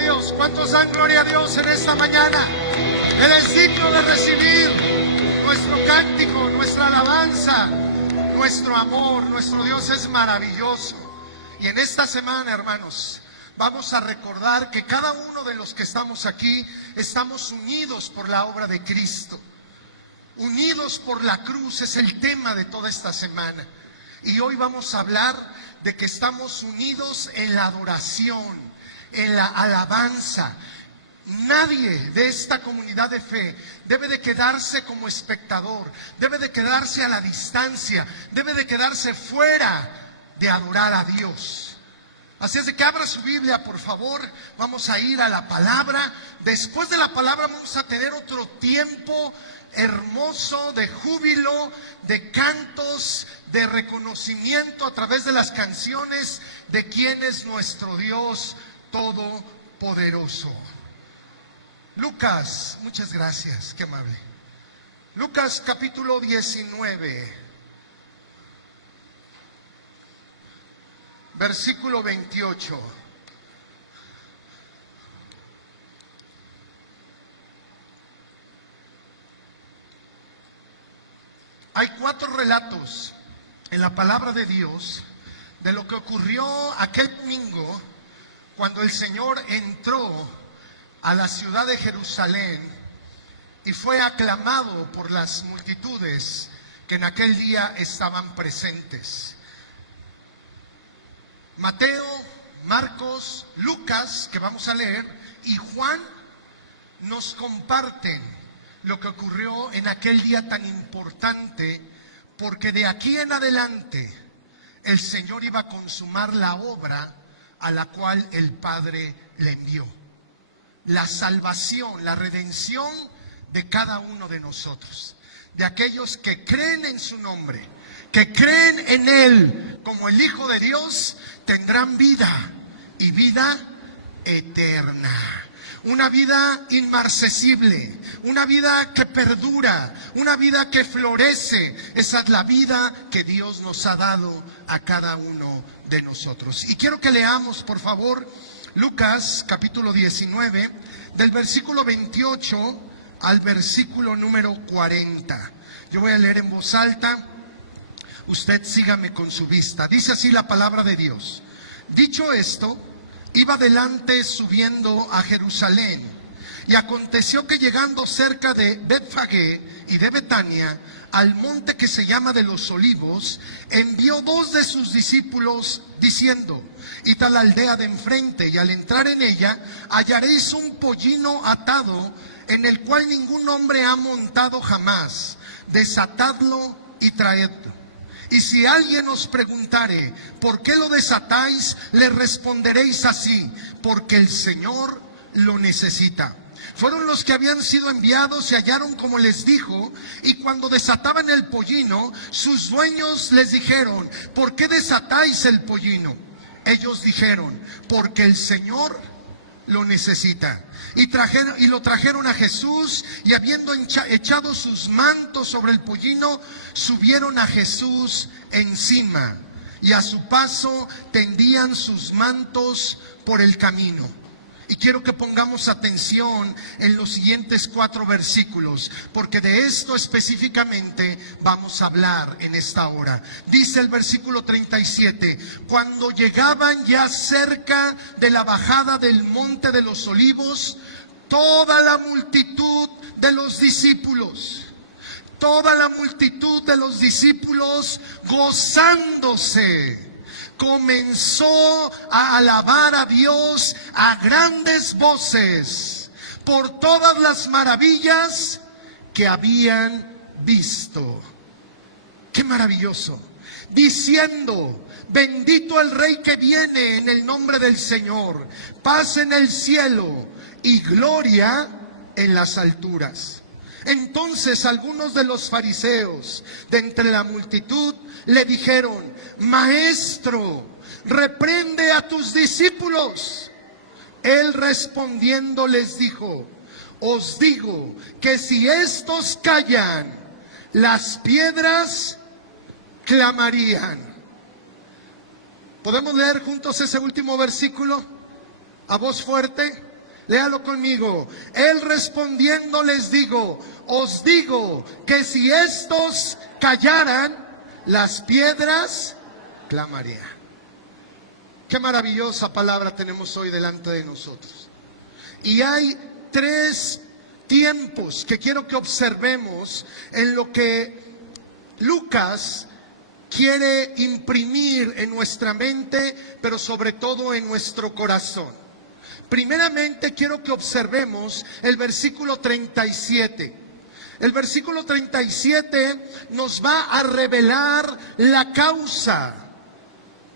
Dios. ¿Cuántos dan gloria a Dios en esta mañana? Él es digno de recibir nuestro cántico, nuestra alabanza, nuestro amor. Nuestro Dios es maravilloso. Y en esta semana, hermanos, vamos a recordar que cada uno de los que estamos aquí estamos unidos por la obra de Cristo. Unidos por la cruz es el tema de toda esta semana. Y hoy vamos a hablar de que estamos unidos en la adoración, en la alabanza. Nadie de esta comunidad de fe debe de quedarse como espectador, debe de quedarse a la distancia, debe de quedarse fuera de adorar a Dios. Así es de que abra su Biblia, por favor. Vamos a ir a la palabra. Después de la palabra vamos a tener otro tiempo hermoso de júbilo, de cantos, de reconocimiento a través de las canciones de quién es nuestro Dios todopoderoso. Lucas, muchas gracias, qué amable. Lucas capítulo 19, versículo 28. Hay 4 relatos en la palabra de Dios de lo que ocurrió aquel domingo cuando el Señor entró a la ciudad de Jerusalén y fue aclamado por las multitudes que en aquel día estaban presentes. Mateo, Marcos, Lucas, que vamos a leer, y Juan nos comparten lo que ocurrió en aquel día tan importante, porque de aquí en adelante el Señor iba a consumar la obra a la cual el Padre le envió. La salvación, la redención de cada uno de nosotros, de aquellos que creen en su nombre, que creen en Él como el Hijo de Dios, tendrán vida y vida eterna. Una vida inmarcesible, una vida que perdura, una vida que florece. Esa es la vida que Dios nos ha dado a cada uno de nosotros. Y quiero que leamos, por favor, Lucas capítulo 19, del versículo 28 al versículo número 40. Yo voy a leer en voz alta, usted sígame con su vista. Dice así la palabra de Dios. Dicho esto, iba adelante subiendo a Jerusalén, y aconteció que llegando cerca de Betfagé y de Betania, al monte que se llama de los Olivos, envió 2 de sus discípulos diciendo: id a la aldea de enfrente, y al entrar en ella hallaréis un pollino atado, en el cual ningún hombre ha montado jamás. Desatadlo y traedlo. Y si alguien os preguntare, ¿por qué lo desatáis?, le responderéis así: porque el Señor lo necesita. Fueron los que habían sido enviados y hallaron como les dijo, y cuando desataban el pollino, sus dueños les dijeron: ¿por qué desatáis el pollino? Ellos dijeron: porque el Señor lo necesita. Y lo trajeron a Jesús, y habiendo echado sus mantos sobre el pollino, subieron a Jesús encima, y a su paso tendían sus mantos por el camino. Y quiero que pongamos atención en los siguientes 4 versículos, porque de esto específicamente vamos a hablar en esta hora. Dice el versículo 37, cuando llegaban ya cerca de la bajada del monte de los Olivos, toda la multitud de los discípulos, gozándose, comenzó a alabar a Dios a grandes voces por todas las maravillas que habían visto. ¡Qué maravilloso! Diciendo: bendito el Rey que viene en el nombre del Señor, paz en el cielo y gloria en las alturas. Entonces algunos de los fariseos de entre la multitud le dijeron: Maestro, reprende a tus discípulos. Él respondiendo les dijo: os digo que si estos callan, las piedras clamarían. ¿Podemos leer juntos ese último versículo a voz fuerte? Léalo conmigo. Él respondiendo les digo, os digo que si estos callaran, las piedras clamarían. Qué maravillosa palabra tenemos hoy delante de nosotros. Y hay 3 tiempos que quiero que observemos en lo que Lucas quiere imprimir en nuestra mente, pero sobre todo en nuestro corazón. Primeramente quiero que observemos el versículo 37. El versículo 37 nos va a revelar la causa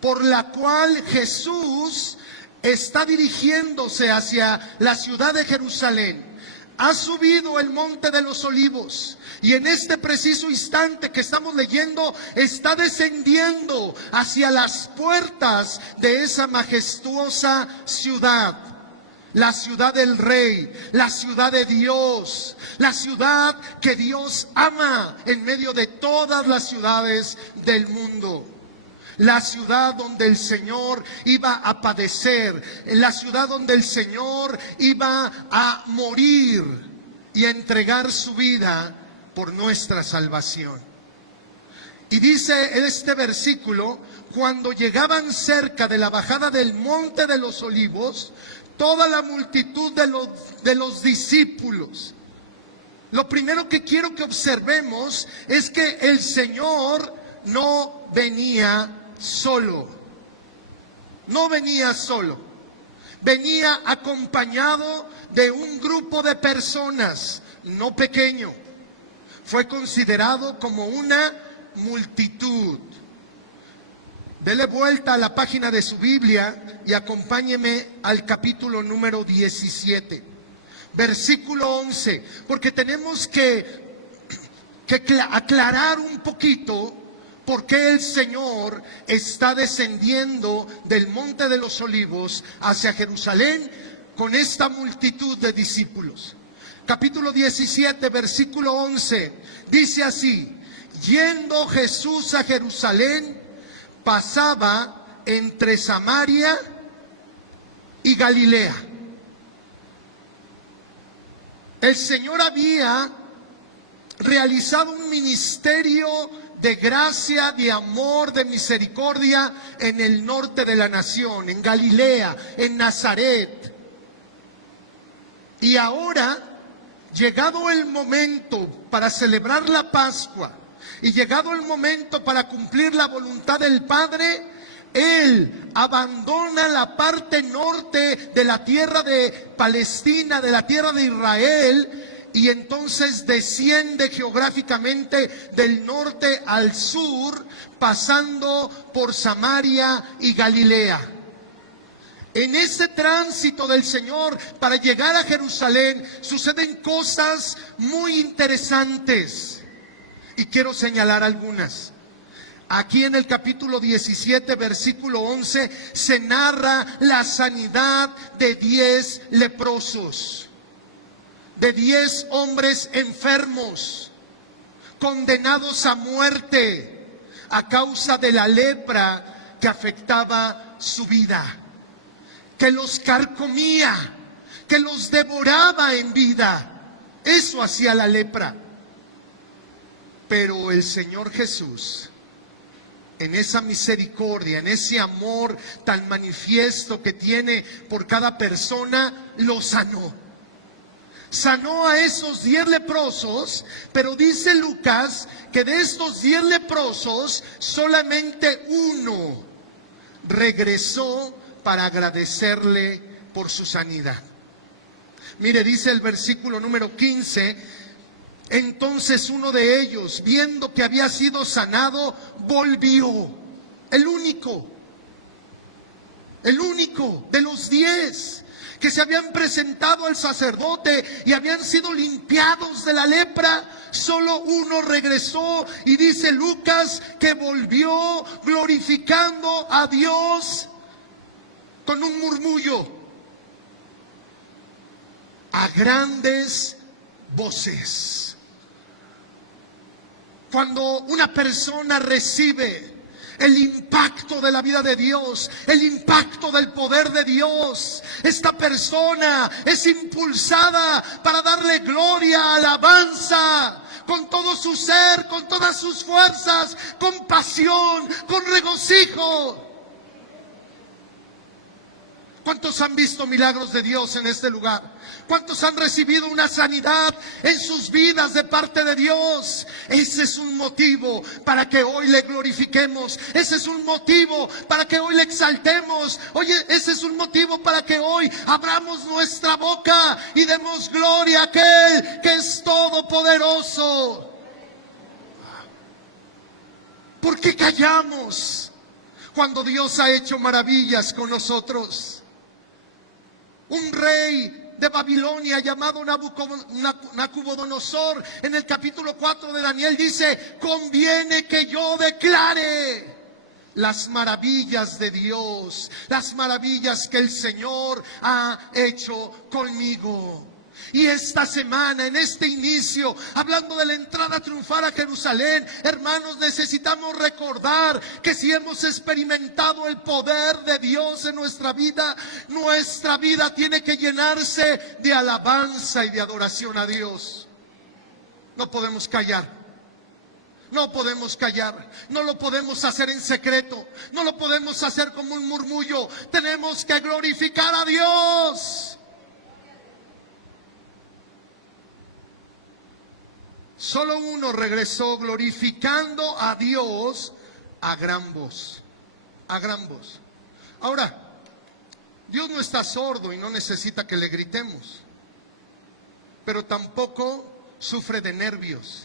por la cual Jesús está dirigiéndose hacia la ciudad de Jerusalén. Ha subido el monte de los olivos y en este preciso instante que estamos leyendo está descendiendo hacia las puertas de esa majestuosa ciudad. La ciudad del Rey, la ciudad de Dios, la ciudad que Dios ama en medio de todas las ciudades del mundo. La ciudad donde el Señor iba a padecer, la ciudad donde el Señor iba a morir y a entregar su vida por nuestra salvación. Y dice este versículo, cuando llegaban cerca de la bajada del monte de los olivos, toda la multitud de los discípulos. Lo primero que quiero que observemos es que el Señor no venía solo. No venía solo. Venía acompañado de un grupo de personas, no pequeño. Fue considerado como una multitud. Dele vuelta a la página de su Biblia y acompáñeme al capítulo número 17, versículo 11, porque tenemos que aclarar un poquito por qué el Señor está descendiendo del Monte de los Olivos hacia Jerusalén con esta multitud de discípulos. Capítulo 17, versículo 11, dice así: yendo Jesús a Jerusalén, pasaba entre Samaria y Galilea. El Señor había realizado un ministerio de gracia, de amor, de misericordia en el norte de la nación, en Galilea, en Nazaret. Y ahora, llegado el momento para celebrar la Pascua, y llegado el momento para cumplir la voluntad del Padre, Él abandona la parte norte de la tierra de Palestina, de la tierra de Israel, y entonces desciende geográficamente del norte al sur, pasando por Samaria y Galilea. En ese tránsito del Señor para llegar a Jerusalén suceden cosas muy interesantes. Y quiero señalar algunas. Aquí en el capítulo 17, versículo 11, se narra la sanidad de 10 leprosos, de 10 hombres enfermos, condenados a muerte a causa de la lepra que afectaba su vida, que los carcomía, que los devoraba en vida. Eso hacía la lepra. Pero el Señor Jesús, en esa misericordia, en ese amor tan manifiesto que tiene por cada persona, lo sanó. Sanó a esos 10 leprosos, pero dice Lucas que de estos 10 leprosos, solamente uno regresó para agradecerle por su sanidad. Mire, dice el versículo número 15, entonces uno de ellos, viendo que había sido sanado, volvió. El único de los 10 que se habían presentado al sacerdote y habían sido limpiados de la lepra, solo uno regresó, y dice Lucas que volvió glorificando a Dios con un murmullo a grandes voces. Cuando una persona recibe el impacto de la vida de Dios, el impacto del poder de Dios. Esta persona es impulsada para darle gloria, alabanza, con todo su ser, con todas sus fuerzas, con pasión, con regocijo. ¿Cuántos han visto milagros de Dios en este lugar? ¿Cuántos han recibido una sanidad en sus vidas de parte de Dios? Ese es un motivo para que hoy le glorifiquemos. Ese es un motivo para que hoy le exaltemos. Oye, ese es un motivo para que hoy abramos nuestra boca y demos gloria a aquel que es todopoderoso. ¿Por qué callamos cuando Dios ha hecho maravillas con nosotros? Un rey de Babilonia llamado Nabucodonosor, en el capítulo 4 de Daniel dice: conviene que yo declare las maravillas de Dios, las maravillas que el Señor ha hecho conmigo. Y esta semana, en este inicio, hablando de la entrada triunfal a Jerusalén, hermanos, necesitamos recordar que si hemos experimentado el poder de Dios en nuestra vida tiene que llenarse de alabanza y de adoración a Dios. No podemos callar. No podemos callar, no lo podemos hacer en secreto, no lo podemos hacer como un murmullo. Tenemos que glorificar a Dios. Solo uno regresó glorificando a Dios a gran voz, a gran voz. Ahora, Dios no está sordo y no necesita que le gritemos, pero tampoco sufre de nervios.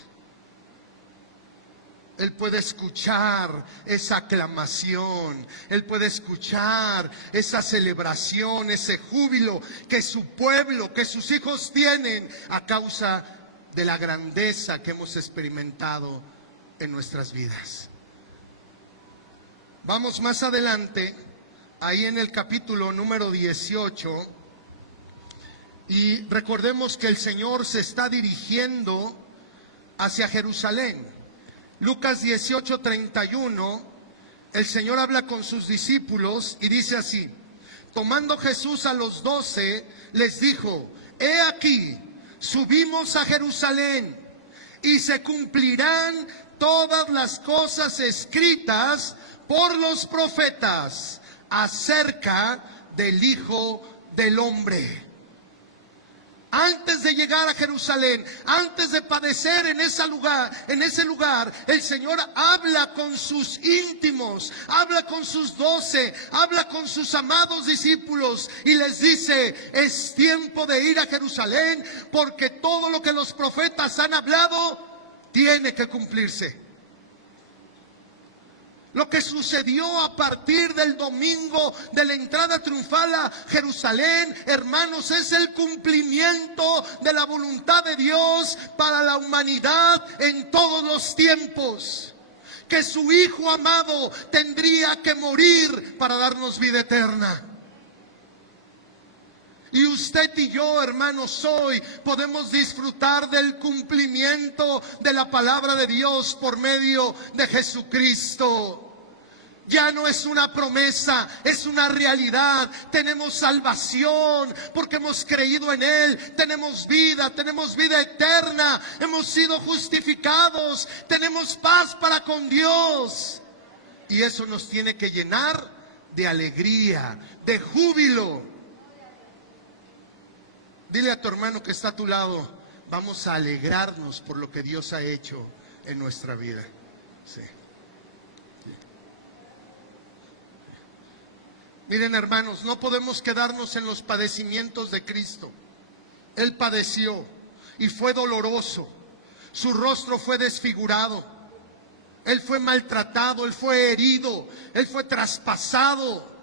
Él puede escuchar esa aclamación, Él puede escuchar esa celebración, ese júbilo que su pueblo, que sus hijos tienen a causa de la grandeza que hemos experimentado en nuestras vidas. Vamos más adelante, ahí en el capítulo número 18, y recordemos que el Señor se está dirigiendo hacia Jerusalén. Lucas 18:31, el Señor habla con sus discípulos y dice así: tomando Jesús a los 12, les dijo: he aquí, subimos a Jerusalén, y se cumplirán todas las cosas escritas por los profetas acerca del Hijo del Hombre. Antes de llegar a Jerusalén, antes de padecer en ese lugar, el Señor habla con sus íntimos, habla con sus 12, habla con sus amados discípulos y les dice: es tiempo de ir a Jerusalén, porque todo lo que los profetas han hablado tiene que cumplirse. Lo que sucedió a partir del domingo de la entrada triunfal a Jerusalén, hermanos, es el cumplimiento de la voluntad de Dios para la humanidad en todos los tiempos. Que su Hijo amado tendría que morir para darnos vida eterna. Y usted y yo, hermanos, hoy podemos disfrutar del cumplimiento de la palabra de Dios por medio de Jesucristo. Ya no es una promesa, es una realidad. Tenemos salvación porque hemos creído en Él. Tenemos vida eterna. Hemos sido justificados. Tenemos paz para con Dios. Y eso nos tiene que llenar de alegría, de júbilo. Dile a tu hermano que está a tu lado: vamos a alegrarnos por lo que Dios ha hecho en nuestra vida. Sí. Miren, hermanos, no podemos quedarnos en los padecimientos de Cristo. Él padeció y fue doloroso. Su rostro fue desfigurado. Él fue maltratado, Él fue herido, Él fue traspasado.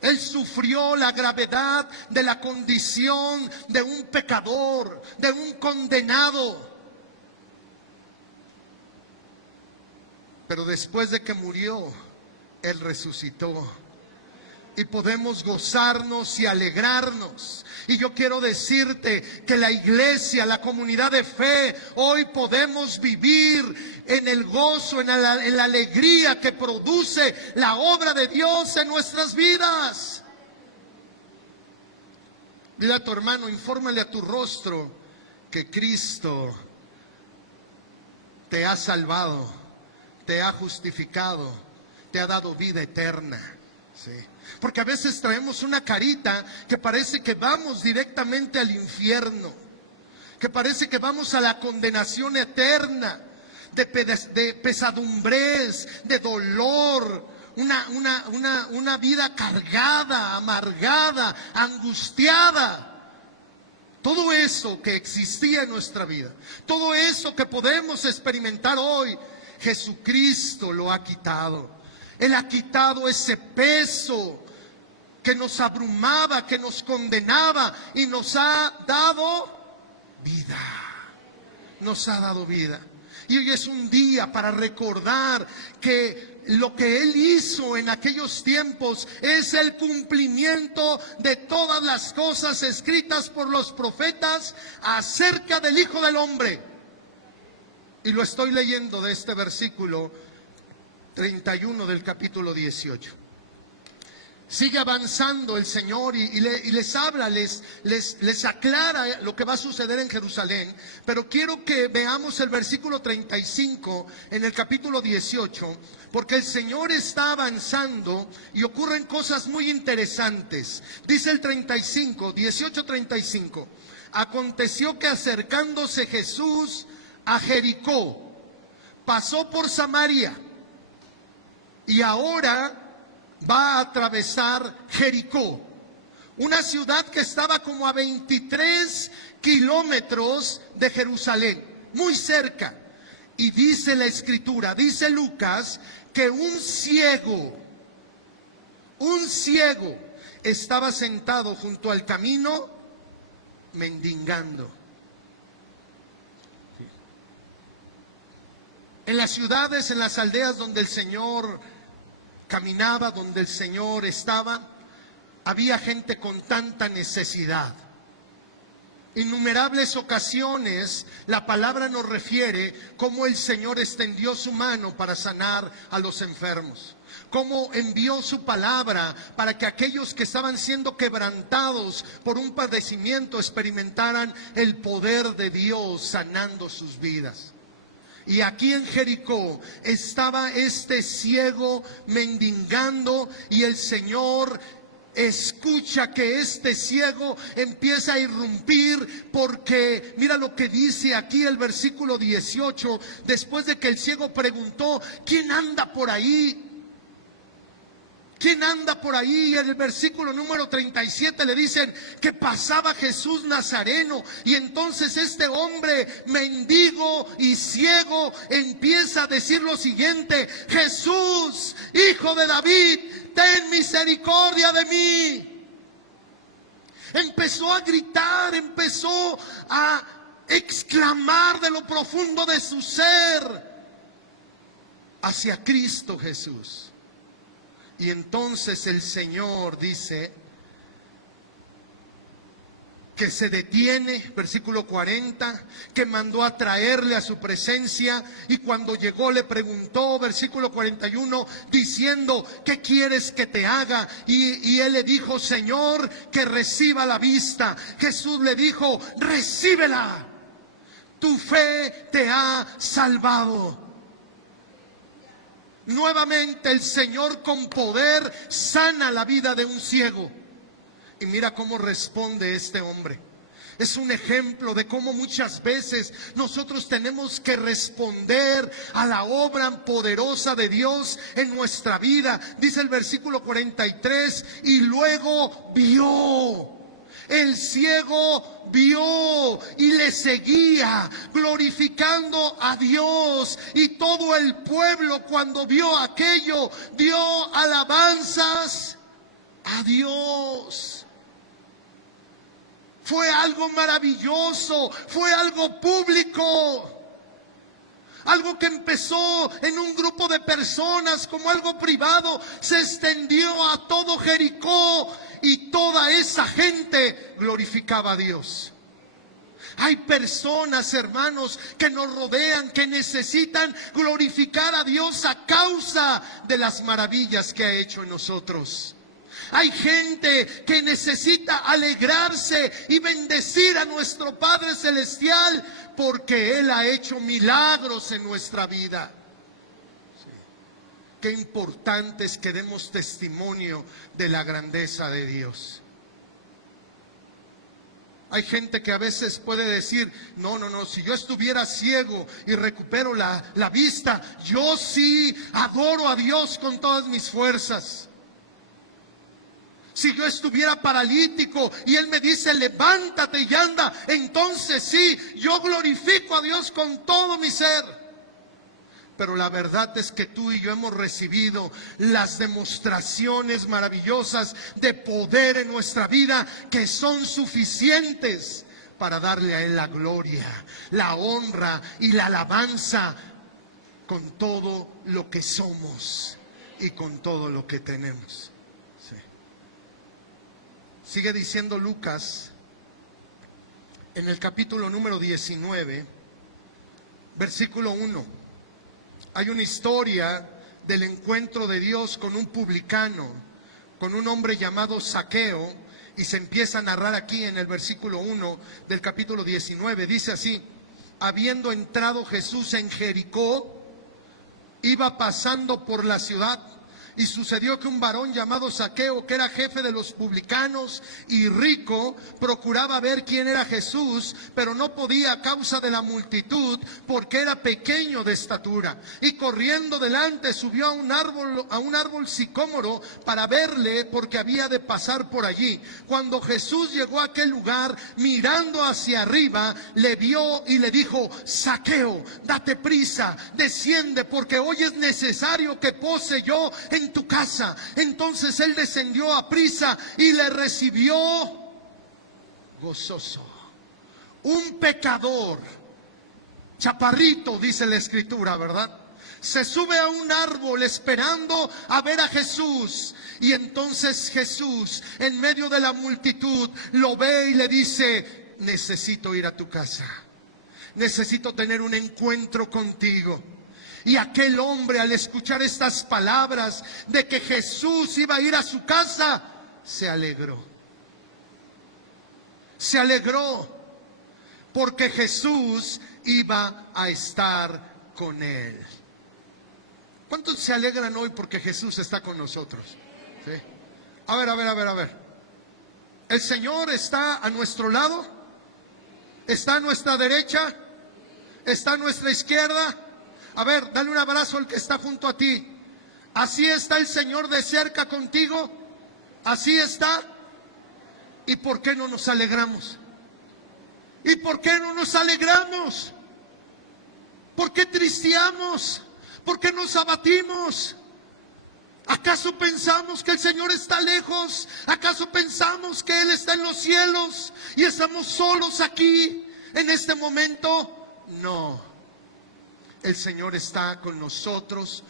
Él sufrió la gravedad de la condición de un pecador, de un condenado. Pero después de que murió, Él resucitó. y podemos gozarnos y alegrarnos. Y yo quiero decirte que la iglesia, la comunidad de fe, hoy podemos vivir en el gozo, en la alegría que produce la obra de Dios en nuestras vidas. Dile a tu hermano, infórmale a tu rostro que Cristo te ha salvado, te ha justificado, te ha dado vida eterna. Sí. Porque a veces traemos una carita que parece que vamos directamente al infierno, que parece que vamos a la condenación eterna, de pesadumbres, de dolor, una vida cargada, amargada, angustiada. Todo eso que existía en nuestra vida, todo eso que podemos experimentar hoy, Jesucristo lo ha quitado. Él ha quitado ese peso que nos abrumaba, que nos condenaba, y nos ha dado vida. Nos ha dado vida. Y hoy es un día para recordar que lo que Él hizo en aquellos tiempos es el cumplimiento de todas las cosas escritas por los profetas acerca del Hijo del Hombre. Y lo estoy leyendo de este versículo 31 del capítulo 18. Sigue avanzando el Señor y les habla, les aclara lo que va a suceder en Jerusalén. Pero quiero que veamos el versículo 35 en el capítulo 18, porque el Señor está avanzando y ocurren cosas muy interesantes. Dice el 35, 18:35. Aconteció que acercándose Jesús a Jericó, pasó por Samaria, y ahora va a atravesar Jericó, una ciudad que estaba como a 23 kilómetros de Jerusalén, muy cerca. Y dice la Escritura, dice Lucas, que un ciego estaba sentado junto al camino mendigando. En las ciudades, en las aldeas donde el Señor caminaba, donde el Señor estaba, había gente con tanta necesidad. Innumerables ocasiones la palabra nos refiere cómo el Señor extendió su mano para sanar a los enfermos, cómo envió su palabra para que aquellos que estaban siendo quebrantados por un padecimiento experimentaran el poder de Dios sanando sus vidas. Y aquí en Jericó estaba este ciego mendigando, y el Señor escucha que este ciego empieza a irrumpir, porque mira lo que dice aquí el versículo 18, después de que el ciego preguntó: ¿quién anda por ahí? ¿Quién anda por ahí? Y en el versículo número 37 le dicen que pasaba Jesús Nazareno. Y entonces este hombre mendigo y ciego empieza a decir lo siguiente: Jesús, Hijo de David, ten misericordia de mí. Empezó a gritar, empezó a exclamar de lo profundo de su ser hacia Cristo Jesús. Y entonces el Señor dice que se detiene, versículo 40, que mandó a traerle a su presencia, y cuando llegó le preguntó, versículo 41, diciendo: ¿qué quieres que te haga? Y él le dijo: Señor, que reciba la vista. Jesús le dijo: recíbela, tu fe te ha salvado. Nuevamente el Señor con poder sana la vida de un ciego. Y mira cómo responde este hombre. Es un ejemplo de cómo muchas veces nosotros tenemos que responder a la obra poderosa de Dios en nuestra vida. Dice el versículo 43, y luego vio. El ciego vio y le seguía, glorificando a Dios. Y todo el pueblo, cuando vio aquello, dio alabanzas a Dios. Fue algo maravilloso, fue algo público. Algo que empezó en un grupo de personas como algo privado, se extendió a todo Jericó y toda esa gente glorificaba a Dios. Hay personas, hermanos, que nos rodean, que necesitan glorificar a Dios a causa de las maravillas que ha hecho en nosotros. Hay gente que necesita alegrarse y bendecir a nuestro Padre Celestial porque Él ha hecho milagros en nuestra vida. Qué importante es que demos testimonio de la grandeza de Dios. Hay gente que a veces puede decir, no, si yo estuviera ciego y recupero la vista, yo sí adoro a Dios con todas mis fuerzas. Si yo estuviera paralítico y Él me dice, levántate y anda, entonces sí, yo glorifico a Dios con todo mi ser. Pero la verdad es que tú y yo hemos recibido las demostraciones maravillosas de poder en nuestra vida que son suficientes para darle a Él la gloria, la honra y la alabanza con todo lo que somos y con todo lo que tenemos. Sí. Sigue diciendo Lucas en el capítulo número 19, versículo 1. Hay una historia del encuentro de Dios con un publicano, con un hombre llamado Zaqueo, y se empieza a narrar aquí en el versículo 1 del capítulo 19. Dice así: habiendo entrado Jesús en Jericó, iba pasando por la ciudad, y sucedió que un varón llamado Zaqueo, que era jefe de los publicanos y rico, procuraba ver quién era Jesús, pero no podía a causa de la multitud, porque era pequeño de estatura. Y corriendo delante subió a un árbol sicómoro para verle, porque había de pasar por allí. Cuando Jesús llegó a aquel lugar, mirando hacia arriba, le vio y le dijo: Zaqueo, date prisa, desciende, porque hoy es necesario que pose yo en tu casa. Entonces él descendió a prisa y le recibió gozoso. Un pecador, chaparrito, dice la escritura, ¿verdad? Se sube a un árbol esperando a ver a Jesús. Y entonces Jesús, en medio de la multitud, lo ve y le dice: necesito ir a tu casa, necesito tener un encuentro contigo. Y aquel hombre, al escuchar estas palabras de que Jesús iba a ir a su casa, se alegró. Se alegró porque Jesús iba a estar con él. ¿Cuántos se alegran hoy porque Jesús está con nosotros? ¿Sí? A ver. ¿El Señor está a nuestro lado? ¿Está a nuestra derecha? ¿Está a nuestra izquierda? A ver, dale un abrazo al que está junto a ti. ¿Así está el Señor de cerca contigo? ¿Así está? ¿Y por qué no nos alegramos? ¿Y por qué no nos alegramos? ¿Por qué tristeamos? ¿Por qué nos abatimos? ¿Acaso pensamos que el Señor está lejos? ¿Acaso pensamos que Él está en los cielos y estamos solos aquí en este momento? No. El Señor está con nosotros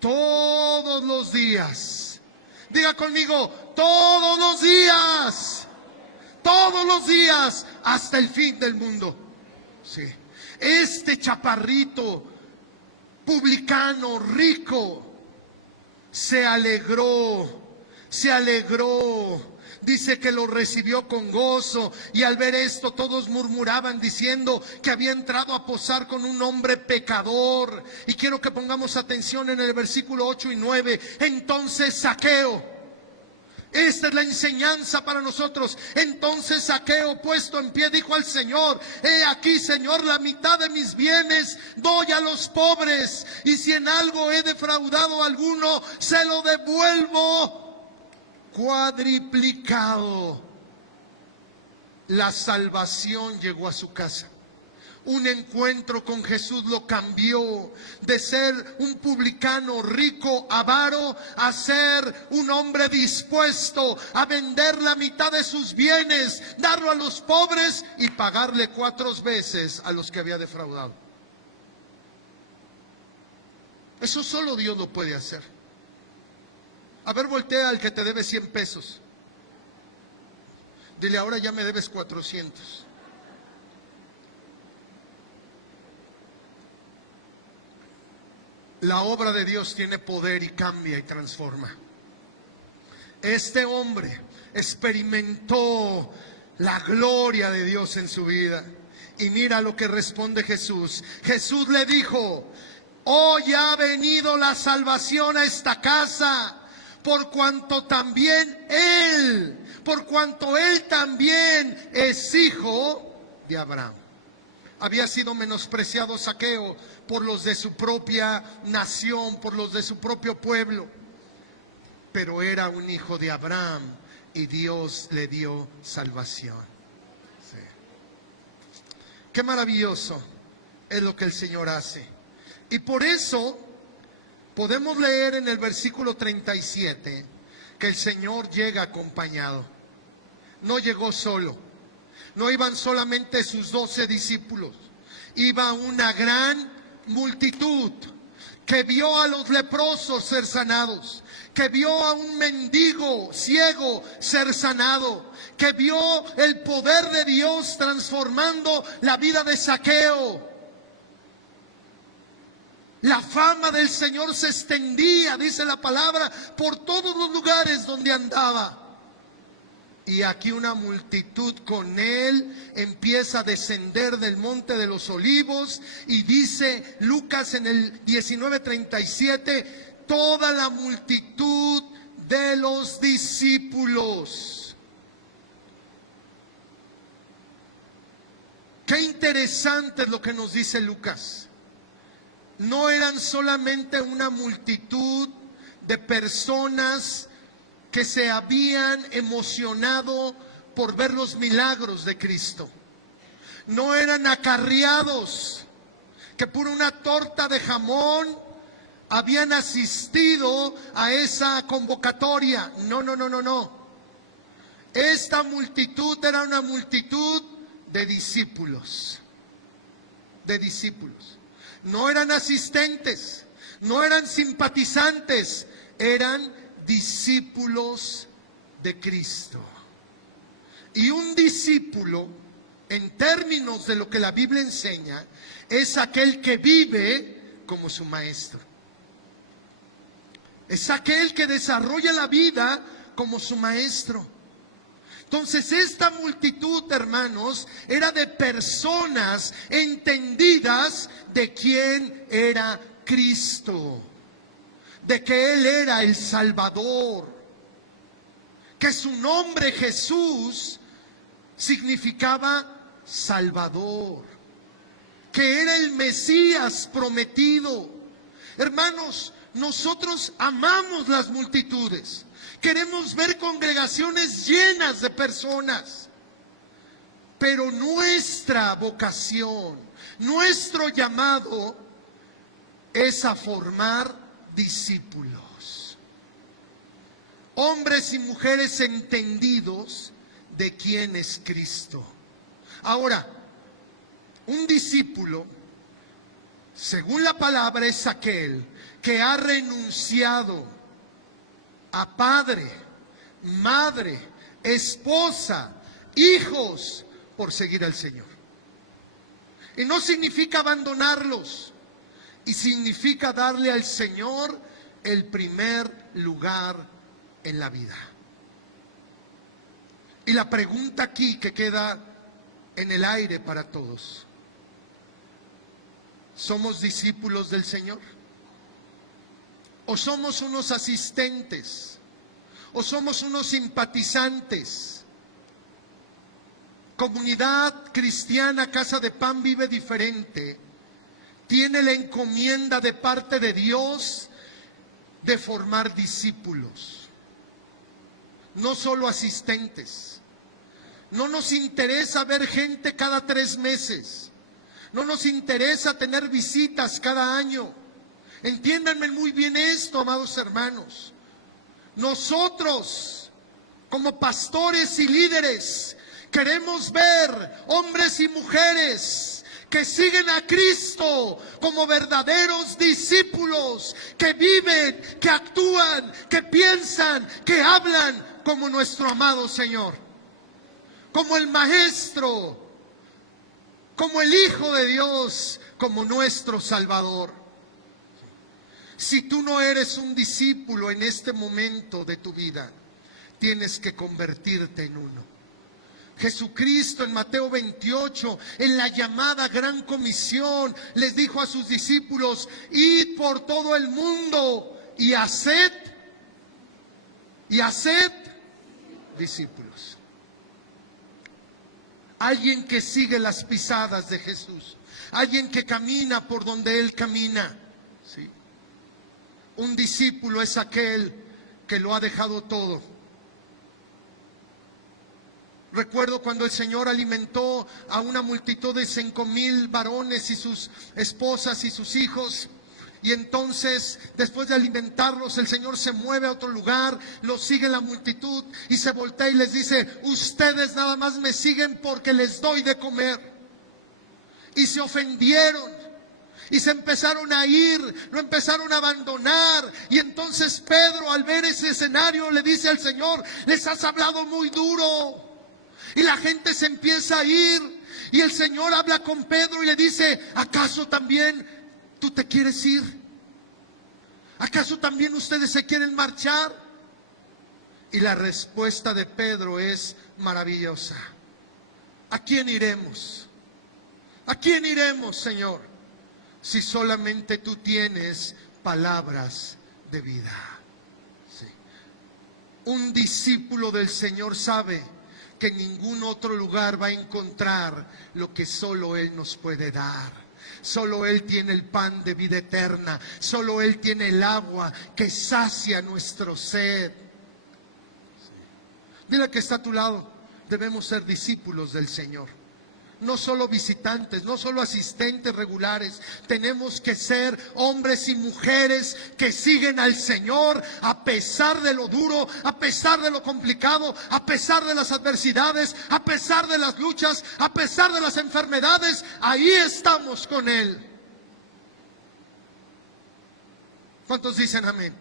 todos los días. Diga conmigo: todos los días. Todos los días hasta el fin del mundo. Sí. Este chaparrito, publicano, rico, se alegró. Dice que lo recibió con gozo, y al ver esto todos murmuraban diciendo que había entrado a posar con un hombre pecador. Y quiero que pongamos atención en el versículo 8 y 9. Entonces Zaqueo, esta es la enseñanza para nosotros. Entonces Zaqueo, puesto en pie, dijo al Señor: he aquí, Señor, la mitad de mis bienes doy a los pobres, y si en algo he defraudado a alguno, se lo devuelvo cuadriplicado. La salvación llegó a su casa. Un encuentro con Jesús lo cambió de ser un publicano rico, avaro, a ser un hombre dispuesto a vender la mitad de sus bienes, darlo a los pobres y pagarle 4 veces a los que había defraudado. Eso solo Dios lo puede hacer. A ver, voltea al que te debe 100 pesos. Dile, ahora ya me debes 400. La obra de Dios tiene poder y cambia y transforma. Este hombre experimentó la gloria de Dios en su vida. Y mira lo que responde Jesús. Jesús le dijo: hoy ha venido la salvación a esta casa, por cuanto él también es hijo de Abraham. Había sido menospreciado Zaqueo por los de su propia nación, por los de su propio pueblo, pero era un hijo de Abraham y Dios le dio salvación. Sí. Qué maravilloso es lo que el Señor hace. Y por eso podemos leer en el versículo 37 que el Señor llega acompañado. No llegó solo. No iban solamente sus 12 discípulos. Iba una gran multitud que vio a los leprosos ser sanados, que vio a un mendigo ciego ser sanado, que vio el poder de Dios transformando la vida de Zaqueo. La fama del Señor se extendía, dice la palabra, por todos los lugares donde andaba. Y aquí una multitud con él empieza a descender del monte de los olivos. Y dice Lucas en el 19:37, toda la multitud de los discípulos. Qué interesante es lo que nos dice Lucas. No eran solamente una multitud de personas que se habían emocionado por ver los milagros de Cristo. No eran acarreados que por una torta de jamón habían asistido a esa convocatoria. No. Esta multitud era una multitud de discípulos. De discípulos. No eran asistentes, no eran simpatizantes, eran discípulos de Cristo. Y un discípulo, en términos de lo que la Biblia enseña, es aquel que vive como su maestro. Es aquel que desarrolla la vida como su maestro. Entonces esta multitud, hermanos, era de personas entendidas de quién era Cristo, de que Él era el Salvador, que su nombre Jesús significaba Salvador, que era el Mesías prometido. Hermanos, nosotros amamos las multitudes. Queremos ver congregaciones llenas de personas. Pero nuestra vocación, nuestro llamado es a formar discípulos. Hombres y mujeres entendidos de quién es Cristo. Ahora, un discípulo, según la palabra, es aquel que ha renunciado a padre, madre, esposa, hijos, por seguir al Señor. Y no significa abandonarlos, y significa darle al Señor el primer lugar en la vida. Y la pregunta aquí que queda en el aire para todos: ¿somos discípulos del Señor? ¿O somos unos asistentes? ¿O somos unos simpatizantes? Comunidad Cristiana Casa de Pan Vive Diferente tiene la encomienda de parte de Dios de formar discípulos, no solo asistentes. No nos interesa ver gente cada 3 meses. No nos interesa tener visitas cada año. Entiéndanme muy bien esto, amados hermanos. Nosotros, como pastores y líderes, queremos ver hombres y mujeres que siguen a Cristo como verdaderos discípulos, que viven, que actúan, que piensan, que hablan como nuestro amado Señor, como el Maestro, como el Hijo de Dios, como nuestro Salvador. Si tú no eres un discípulo en este momento de tu vida, tienes que convertirte en uno. Jesucristo en Mateo 28, en la llamada Gran Comisión, les dijo a sus discípulos: id por todo el mundo y haced discípulos. Alguien que sigue las pisadas de Jesús, alguien que camina por donde Él camina. ¿Sí? Un discípulo es aquel que lo ha dejado todo. Recuerdo cuando el Señor alimentó a una multitud de 5,000 varones y sus esposas y sus hijos. Y entonces, después de alimentarlos, el Señor se mueve a otro lugar, los sigue la multitud y se voltea y les dice: ustedes nada más me siguen porque les doy de comer. Y se ofendieron y se empezaron a ir, lo empezaron a abandonar. Y entonces Pedro, al ver ese escenario, le dice al Señor: les has hablado muy duro. Y la gente se empieza a ir. Y el Señor habla con Pedro y le dice: ¿acaso también tú te quieres ir? ¿Acaso también ustedes se quieren marchar? Y la respuesta de Pedro es maravillosa: ¿a quién iremos? ¿A quién iremos, Señor? Si solamente tú tienes palabras de vida. Sí. Un discípulo del Señor sabe que en ningún otro lugar va a encontrar lo que solo Él nos puede dar. Solo Él tiene el pan de vida eterna. Solo Él tiene el agua que sacia nuestro sed. Dile que está a tu lado: debemos ser discípulos del Señor. No solo visitantes, no solo asistentes regulares. Tenemos que ser hombres y mujeres que siguen al Señor a pesar de lo duro, a pesar de lo complicado, a pesar de las adversidades, a pesar de las luchas, a pesar de las enfermedades. Ahí estamos con Él. ¿Cuántos dicen amén?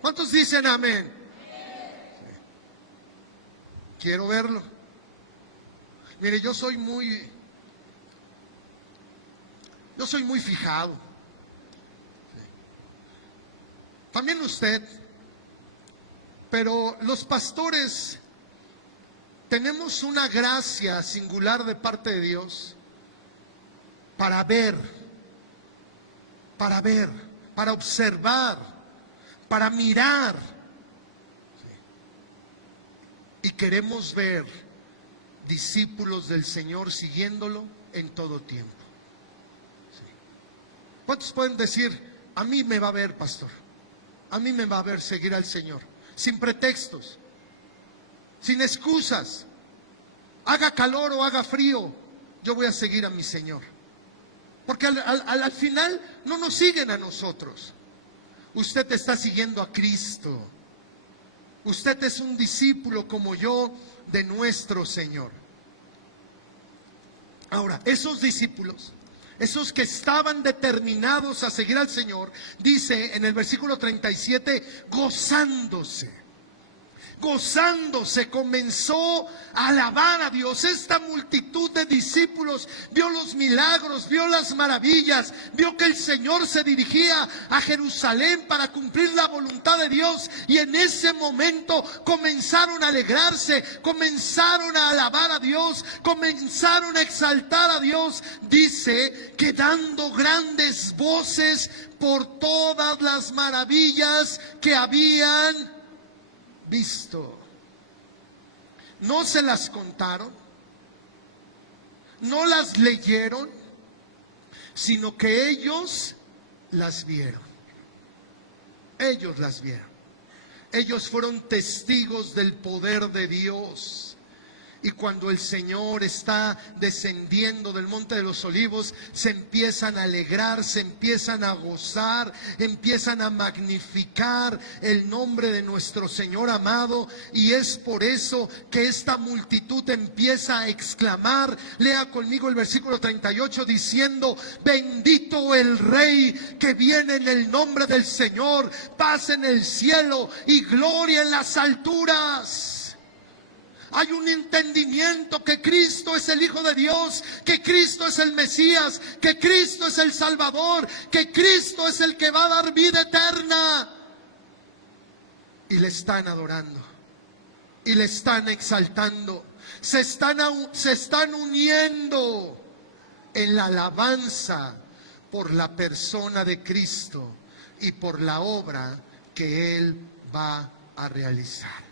¿Cuántos dicen amén? Quiero verlo. Mire, yo soy muy fijado. También usted. Pero los pastores tenemos una gracia singular de parte de Dios para ver, para observar, para mirar. Y queremos ver discípulos del Señor siguiéndolo en todo tiempo. Sí. ¿Cuántos pueden decir: a mí me va a ver, pastor? A mí me va a ver seguir al Señor, sin pretextos, sin excusas. Haga calor o haga frío, yo voy a seguir a mi Señor. Porque al final no nos siguen a nosotros. Usted está siguiendo a Cristo. Usted es un discípulo como yo de nuestro Señor. Ahora, esos discípulos, esos que estaban determinados a seguir al Señor, dice en el versículo 37, gozándose, comenzó a alabar a Dios. Esta multitud de discípulos vio los milagros, vio las maravillas, vio que el Señor se dirigía a Jerusalén para cumplir la voluntad de Dios, y en ese momento comenzaron a alegrarse, comenzaron a alabar a Dios, comenzaron a exaltar a Dios. Dice que dando grandes voces por todas las maravillas que habían visto. No se las contaron, no las leyeron, sino que ellos las vieron. Ellos las vieron. Ellos fueron testigos del poder de Dios. Y cuando el Señor está descendiendo del Monte de los Olivos, se empiezan a alegrar, se empiezan a gozar, empiezan a magnificar el nombre de nuestro Señor amado. Y es por eso que esta multitud empieza a exclamar. Lea conmigo el versículo 38 diciendo: bendito el Rey que viene en el nombre del Señor, paz en el cielo y gloria en las alturas. Hay un entendimiento que Cristo es el Hijo de Dios, que Cristo es el Mesías, que Cristo es el Salvador, que Cristo es el que va a dar vida eterna. Y le están adorando, y le están exaltando, se están uniendo en la alabanza por la persona de Cristo y por la obra que Él va a realizar.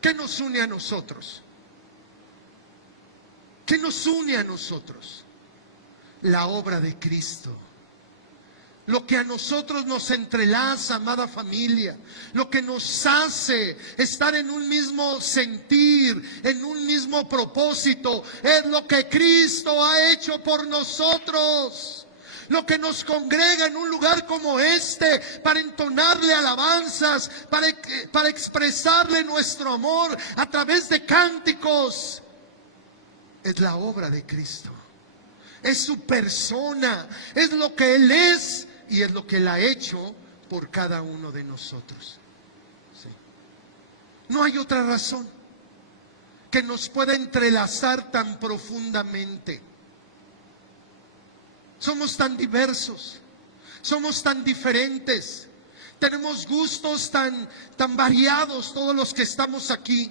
¿Qué nos une a nosotros? ¿Qué nos une a nosotros? La obra de Cristo. Lo que a nosotros nos entrelaza, amada familia, lo que nos hace estar en un mismo sentir, en un mismo propósito, es lo que Cristo ha hecho por nosotros. Lo que nos congrega en un lugar como este para entonarle alabanzas, para expresarle nuestro amor a través de cánticos, es la obra de Cristo. Es su persona, es lo que Él es y es lo que Él ha hecho por cada uno de nosotros. Sí. No hay otra razón que nos pueda entrelazar tan profundamente. Somos tan diversos, somos tan diferentes, tenemos gustos tan variados todos los que estamos aquí,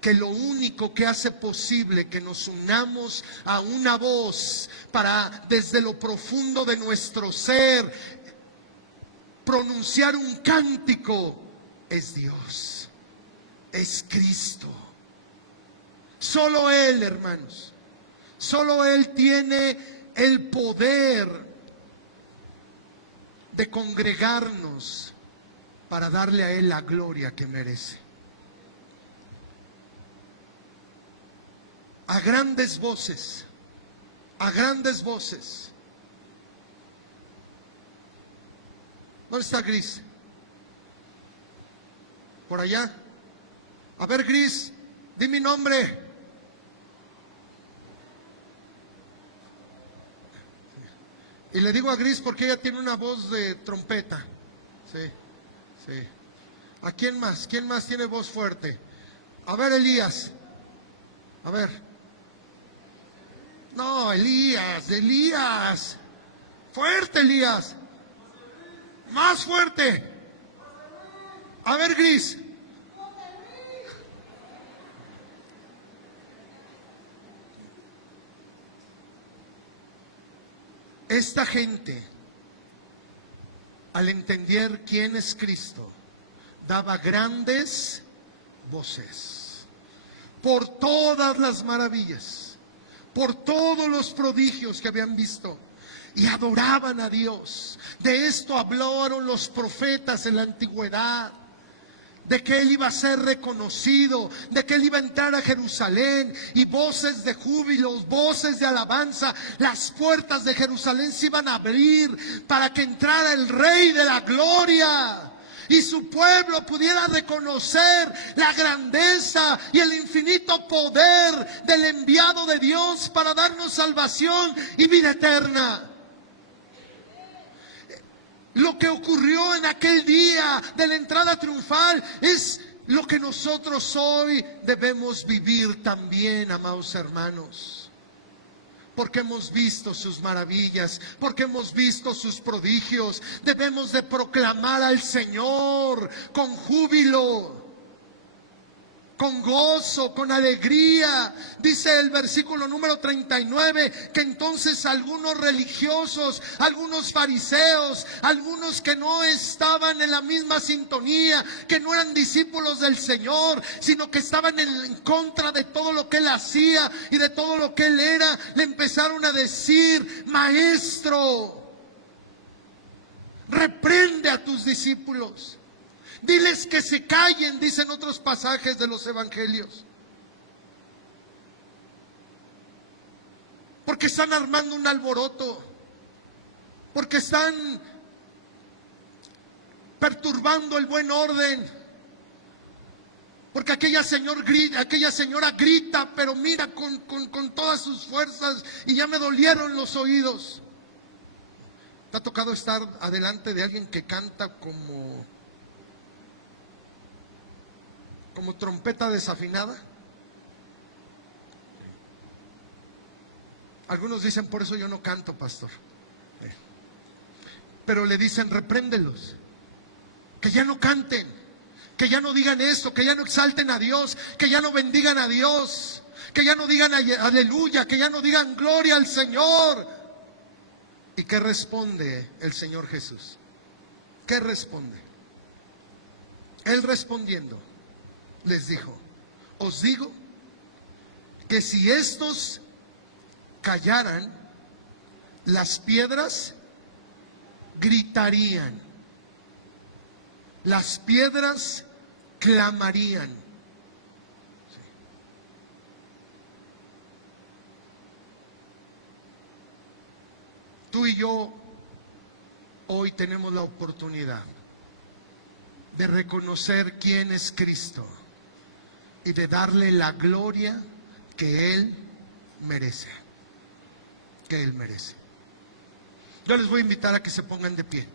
que lo único que hace posible que nos unamos a una voz para desde lo profundo de nuestro ser pronunciar un cántico es Dios, es Cristo. Solo Él, hermanos, solo Él tiene el poder de congregarnos para darle a Él la gloria que merece. A grandes voces, a grandes voces. ¿Dónde está Gris? ¿Por allá? A ver, Gris, di mi nombre. Y le digo a Gris porque ella tiene una voz de trompeta. Sí, sí. ¿A quién más? ¿Quién más tiene voz fuerte? A ver, Elías. A ver. No, Elías. Fuerte, Elías. Más fuerte. A ver, Gris. Esta gente, al entender quién es Cristo, daba grandes voces por todas las maravillas, por todos los prodigios que habían visto, y adoraban a Dios. De esto hablaron los profetas en la antigüedad, de que Él iba a ser reconocido, de que Él iba a entrar a Jerusalén, y voces de júbilo, voces de alabanza. Las puertas de Jerusalén se iban a abrir para que entrara el Rey de la gloria y su pueblo pudiera reconocer la grandeza y el infinito poder del enviado de Dios para darnos salvación y vida eterna. Lo que ocurrió en aquel día de la entrada triunfal es lo que nosotros hoy debemos vivir también, amados hermanos. Porque hemos visto sus maravillas, porque hemos visto sus prodigios. Debemos de proclamar al Señor con júbilo, con gozo, con alegría. Dice el versículo número 39 que entonces algunos religiosos, algunos fariseos, algunos que no estaban en la misma sintonía, que no eran discípulos del Señor, sino que estaban en contra de todo lo que Él hacía y de todo lo que Él era, le empezaron a decir: Maestro, reprende a tus discípulos. Diles que se callen, dicen otros pasajes de los evangelios. Porque están armando un alboroto. Porque están perturbando el buen orden. Porque aquella señora grita, pero mira con todas sus fuerzas y ya me dolieron los oídos. ¿Te ha tocado estar adelante de alguien que canta como trompeta desafinada? Algunos dicen, por eso yo no canto, pastor. Pero le dicen, repréndelos, que ya no canten, que ya no digan esto, que ya no exalten a Dios, que ya no bendigan a Dios, que ya no digan aleluya, que ya no digan gloria al Señor. ¿Y qué responde el Señor Jesús? ¿Qué responde? Él respondiendo les dijo, os digo que si estos callaran, las piedras gritarían, las piedras clamarían. Sí. Tú y yo hoy tenemos la oportunidad de reconocer quién es Cristo y de darle la gloria que Él merece. Que Él merece. Yo les voy a invitar a que se pongan de pie.